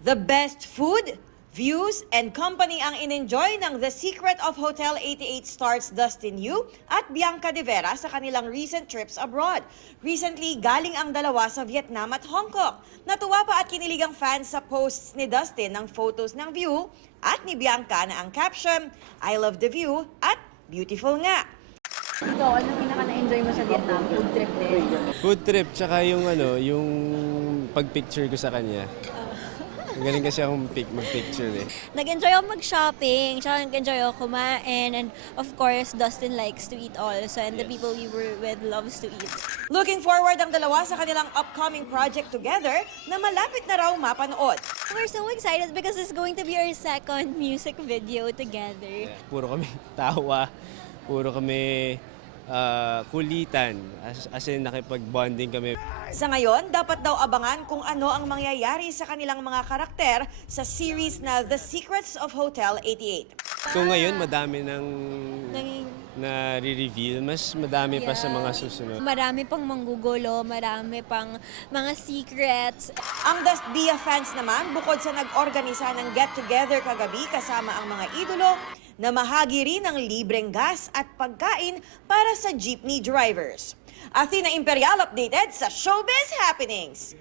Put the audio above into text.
The best food, views, and company ang in-enjoy ng The Secret of Hotel 88 stars Dustin Yu at Bianca De Vera sa kanilang recent trips abroad. Recently, galing ang dalawa sa Vietnam at Hong Kong. Natuwa pa at kinilig ang fans sa posts ni Dustin ng photos ng view at ni Bianca na ang caption, "I love the view" at "beautiful nga." Ikaw, ano pinaka-na-enjoy mo sa Vietnam? Food trip din? Food trip, tsaka yung yung pag-picture ko sa kanya. Magaling kasi akong mag-picture eh. Nag-enjoy ako mag-shopping, tsaka nag-enjoy ako kumain, and of course, Dustin likes to eat also, and the people we were with loves to eat. Looking forward ang dalawa sa kanilang upcoming project together na malapit na raw mapanood. We're so excited because it's going to be our second music video together. Puro kami tawa, puro kami kulitan, as in nakipag-bonding kami. Sa ngayon, dapat daw abangan kung ano ang mangyayari sa kanilang mga karakter sa series na The Secrets of Hotel 88. So ngayon, madami nang Naging- na-reveal, mas madami pa sa mga susunod. Marami pang manggugulo, marami pang mga secrets. Ang Dust Dia fans naman, bukod sa nag-organisa ng get-together kagabi kasama ang mga idolo, namahagi rin ng libreng gas at pagkain para sa jeepney drivers. Athena Imperial updated sa Showbiz Happenings.